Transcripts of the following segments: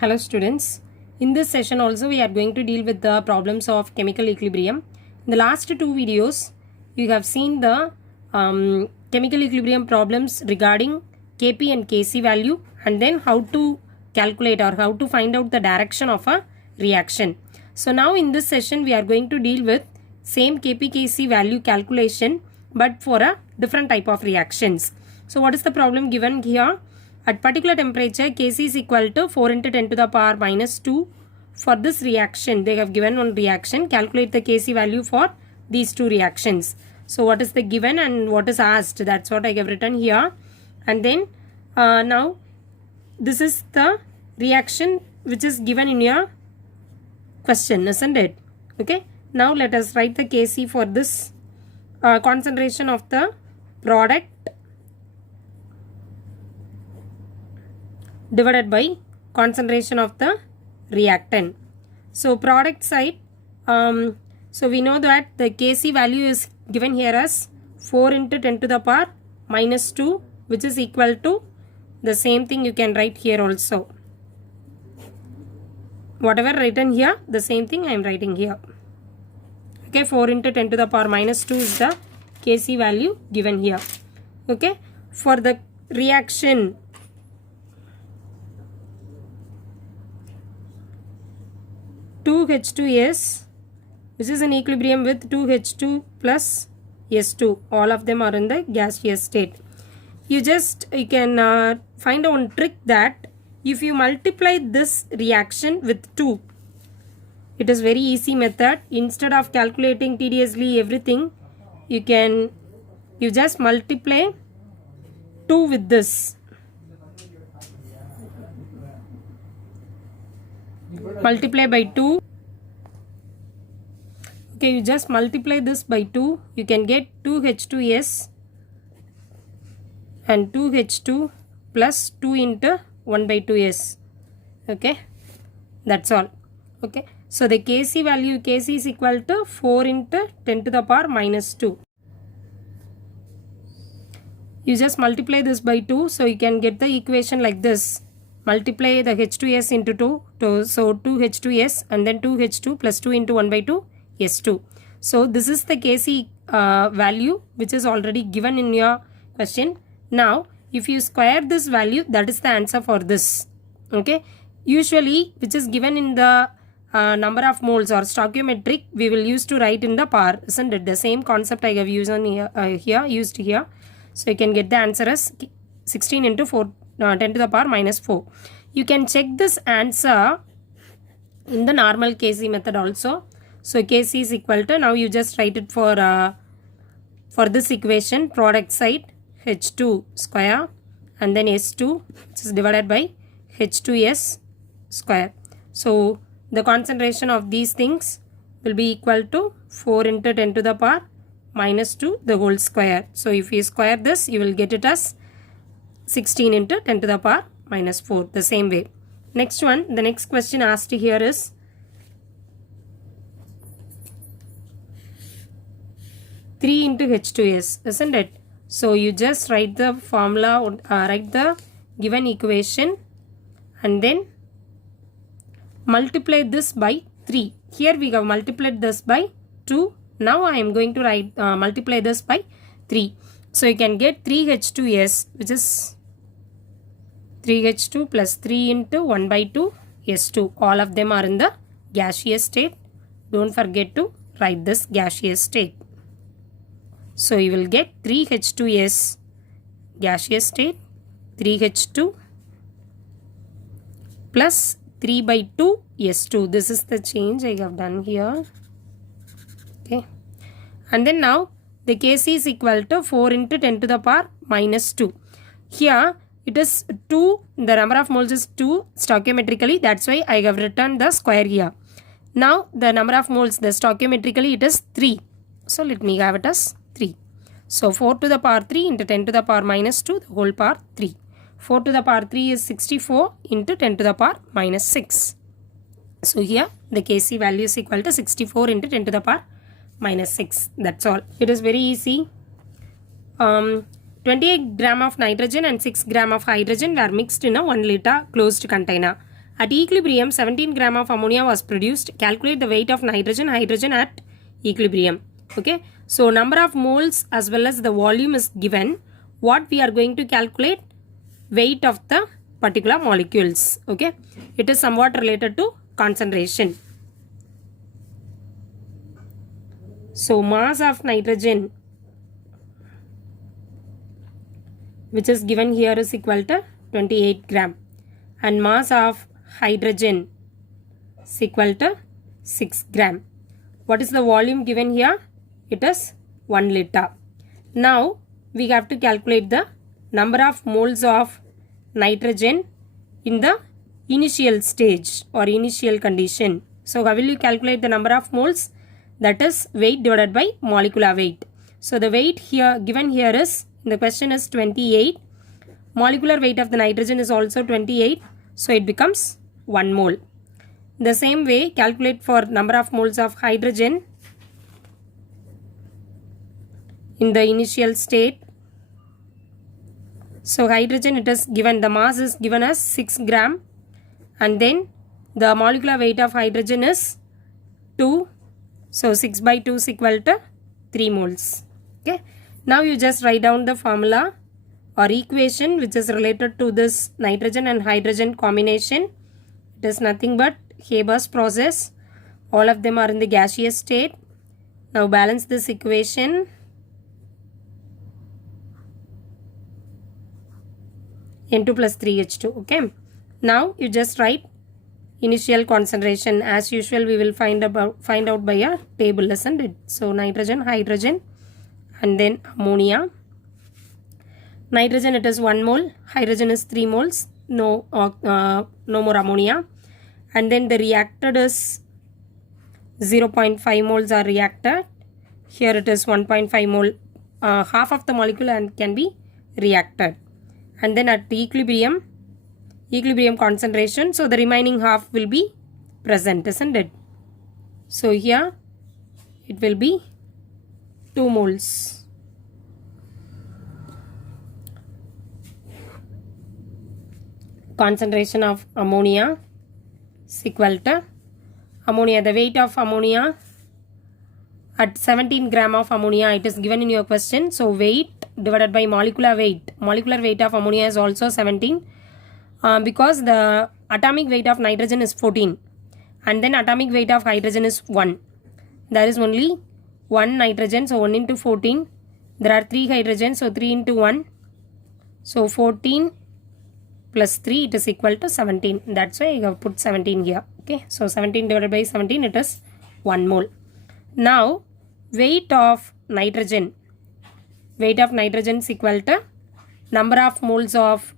Hello students. In this session also we are going to deal with the problems of chemical equilibrium. In the last two videos you have seen the chemical equilibrium problems regarding Kp and Kc value and then how to calculate or how to find out the direction of a reaction. So now in this session we are going to deal with same Kp Kc value calculation but for a different type of reactions. So what is the problem given here? At particular temperature, Kc is equal to 4 into 10 to the power minus 2. For this reaction, they have given one reaction. Calculate the Kc value for these two reactions. So, what is the given and what is asked? That's what I have written here. And then, now, this is the reaction which is given in your question, isn't it? Okay. Now, let us write the Kc for this concentration of the product divided by concentration of the reactant. So product side, so we know that the Kc value is given here as 4 into 10 to the power minus 2, which is equal to the same thing you can write here also. Whatever written here, the same thing I am writing here. Okay, 4 into 10 to the power minus 2 is the Kc value given here. Okay, for the reaction 2H2S, which is in equilibrium with 2H2 plus S2. All of them are in the gaseous state. You can find out one trick that if you multiply this reaction with 2, it is very easy method. Instead of calculating tediously everything, you just multiply 2 with this. Multiply by 2. Okay, you just multiply this by 2. You can get 2H2S and 2H2 plus 2 into 1 by 2S. Okay, that's all. Okay, so the Kc value, Kc is equal to 4 into 10 to the power minus 2. You just multiply this by 2, so you can get the equation like this. Multiply the H2S into 2, so 2H2S and then 2H2 plus 2 into 1 by 2 S2. So this is the Kc value which is already given in your question. Now if you square this value, that is the answer for this. Okay, usually which is given in the number of moles or stoichiometric, we will use to write in the power, isn't it? The same concept I have used on here, used here. So you can get the answer as 16 into 4 10 to the power minus 4. You can check this answer in the normal Kc method also. So Kc is equal to, now you just write it for this equation, product side H2 square and then S2, which is divided by H2S square. So the concentration of these things will be equal to 4 into 10 to the power minus 2 the whole square. So if you square this, you will get it as 16 into 10 to the power minus 4, the same way. Next one, the next question asked here is (3 into H2S), isn't it? So you just write the formula, write the given equation and then multiply this by 3. Here we have multiplied this by 2. Now I am going to write multiply this by 3. So you can get 3H2S, which is 3H2 plus 3 into 1 by 2 S2. All of them are in the gaseous state. Don't forget to write this gaseous state. So you will get 3H2S gaseous state, 3H2 plus 3 by 2 S2. This is the change I have done here. Okay. And then now the Kc is equal to 4 into 10 to the power minus 2. Here it is 2, the number of moles is 2 stoichiometrically, that's why I have written the square here. Now the number of moles, the stoichiometrically it is 3. So let me have it as 3. So 4 to the power 3 into 10 to the power minus 2, the whole power 3. 4 to the power 3 is 64 into 10 to the power minus 6. So here the Kc value is equal to 64 into 10 to the power minus 6. That's all. It is very easy. 28 gram of nitrogen and 6 gram of hydrogen were mixed in a 1 liter closed container. At equilibrium, 17 gram of ammonia was produced. Calculate the weight of nitrogen, hydrogen at equilibrium. Okay. So, number of moles as well as the volume is given. What we are going to calculate? Weight of the particular molecules. Okay. It is somewhat related to concentration. So, mass of nitrogen, which is given here, is equal to 28 gram, and mass of hydrogen is equal to 6 gram. What is the volume given here? It is 1 liter. Now we have to calculate the number of moles of nitrogen in the initial stage or initial condition. So how will you calculate the number of moles? That is weight divided by molecular weight. So the weight here given here is, in the question, is 28. Molecular weight of the nitrogen is also 28. So it becomes 1 mole. The same way, calculate for number of moles of hydrogen in the initial state. So hydrogen, it is given, the mass is given as 6 gram, and then the molecular weight of hydrogen is 2. So 6 by 2 is equal to 3 moles. Okay. Now you just write down the formula or equation which is related to this nitrogen and hydrogen combination. It is nothing but Haber's process. All of them are in the gaseous state. Now balance this equation. N2 plus 3H2. Okay. Now you just write initial concentration. As usual, we will find out by a table, isn't it? So nitrogen, hydrogen, and then ammonia. Nitrogen, it is 1 mole. Hydrogen is 3 moles. No more ammonia. And then the reacted is 0.5 moles are reacted. Here it is 1.5 mole. Half of the molecule and can be reacted. And then at the equilibrium concentration, so the remaining half will be present, isn't it? So here it will be 2 moles. Concentration of ammonia is equal to ammonia. The weight of ammonia at 17 gram of ammonia, it is given in your question. So weight divided by molecular weight. Molecular weight of ammonia is also 17. Because the atomic weight of nitrogen is 14 and then atomic weight of hydrogen is 1. There is only 1 nitrogen, so 1 into 14. There are 3 hydrogens, so 3 into 1. So 14 plus 3, it is equal to 17. That's why I have put 17 here. Okay, so 17 divided by 17, it is 1 mole. Now weight of nitrogen. Weight of nitrogen is equal to number of moles of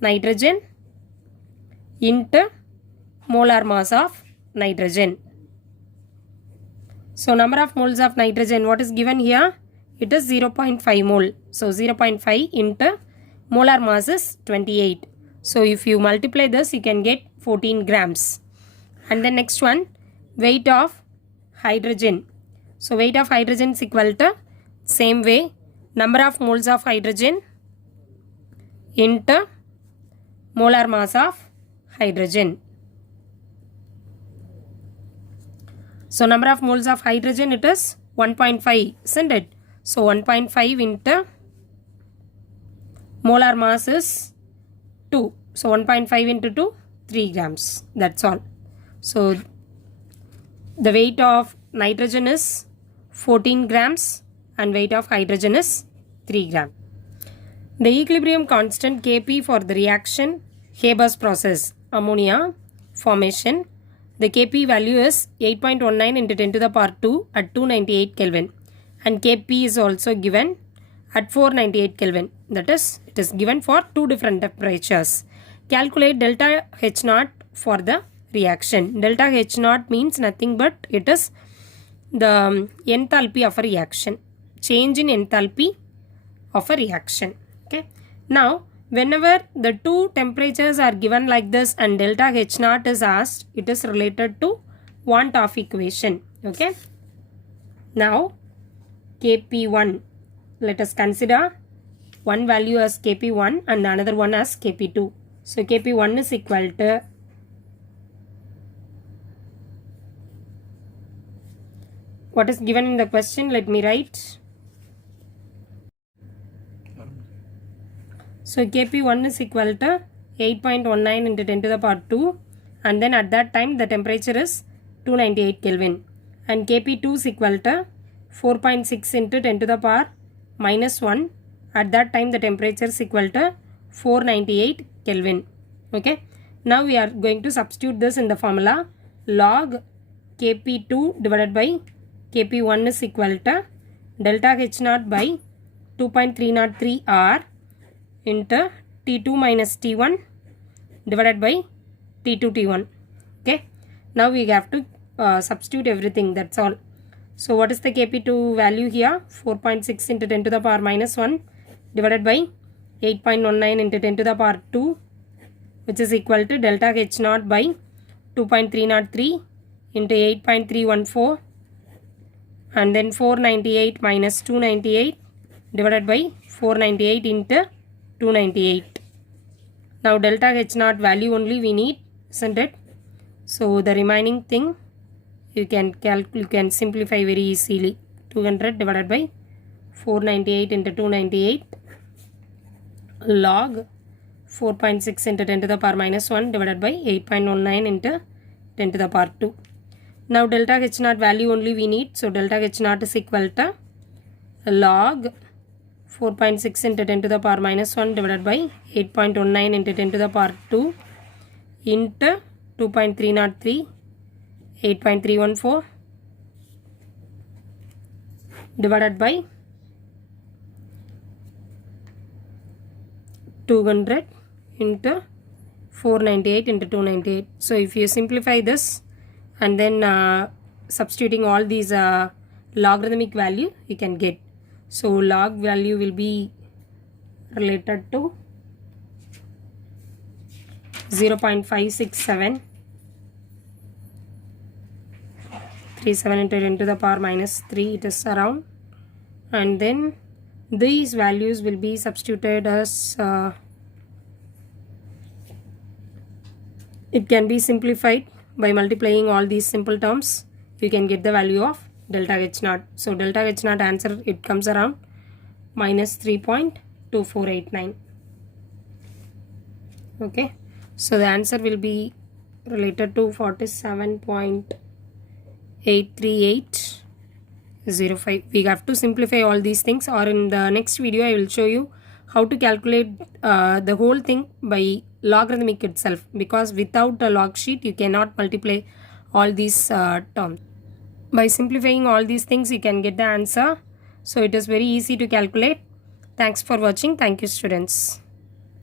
nitrogen into molar mass of nitrogen. So number of moles of nitrogen, what is given here? It is 0.5 mole. So 0.5 into molar mass is 28. So if you multiply this, you can get 14 grams. And the next one, weight of hydrogen. So weight of hydrogen is equal to, same way, number of moles of hydrogen into molar mass of hydrogen. So number of moles of hydrogen, it is 1.5, isn't it? So 1.5 into molar mass is 2. So 1.5 into 2, 3 grams. That's all. So the weight of nitrogen is 14 grams and weight of hydrogen is 3 grams. The equilibrium constant Kp for the reaction Haber's process ammonia formation. The Kp value is 8.19 into 10 to the power 2 at 298 Kelvin, and Kp is also given at 498 Kelvin. That is, it is given for 2 different temperatures. Calculate delta H naught for the reaction. Delta H naught means nothing but it is the enthalpy of a reaction. Change in enthalpy of a reaction. Okay. Now, whenever the 2 temperatures are given like this and delta H naught is asked, it is related to want of equation. Okay. Now, Kp1, let us consider one value as Kp1 and another one as Kp2. So, Kp1 is equal to what is given in the question. Let me write. So KP1 is equal to 8.19 into 10 to the power 2, and then at that time the temperature is 298 Kelvin, and KP2 is equal to 4.6 into 10 to the power minus 1. At that time the temperature is equal to 498 Kelvin. Okay. Now we are going to substitute this in the formula. Log Kp2 divided by Kp1 is equal to delta H0 by 2.303 R into T2 minus T1 divided by T2 T1. Okay. Now we have to substitute everything, that's all. So what is the Kp2 value here? 4.6 into 10 to the power minus 1 divided by 8.19 into 10 to the power 2, which is equal to delta H0 by 2.303 into 8.314, and then 498 minus 298 divided by 498 into 298. Now delta H0 value only we need, isn't it? So the remaining thing you can simplify very easily. 200 divided by 498 into 298 log 4.6 into 10 to the power minus 1 divided by 8.19 into 10 to the power 2. Now delta H0 value only we need. So delta H0 is equal to log 4.6 into 10 to the power minus 1 divided by 8.19 into 10 to the power 2 into 2.303 8.314 divided by 200 into 498 into 298. So if you simplify this and then substituting all these logarithmic value, you can get. So log value will be related to 0.567 37 into 10 to the power minus 3, it is around, and then these values will be substituted as it can be simplified by multiplying all these simple terms. You can get the value of delta H0. So delta H0 answer, it comes around minus 3.2489. Okay, so the answer will be related to 47.83805. We have to simplify all these things, or in the next video I will show you how to calculate the whole thing by logarithmic itself, because without a log sheet you cannot multiply all these terms. By simplifying all these things you can get the answer. So it is very easy to calculate. Thanks for watching. Thank you, students.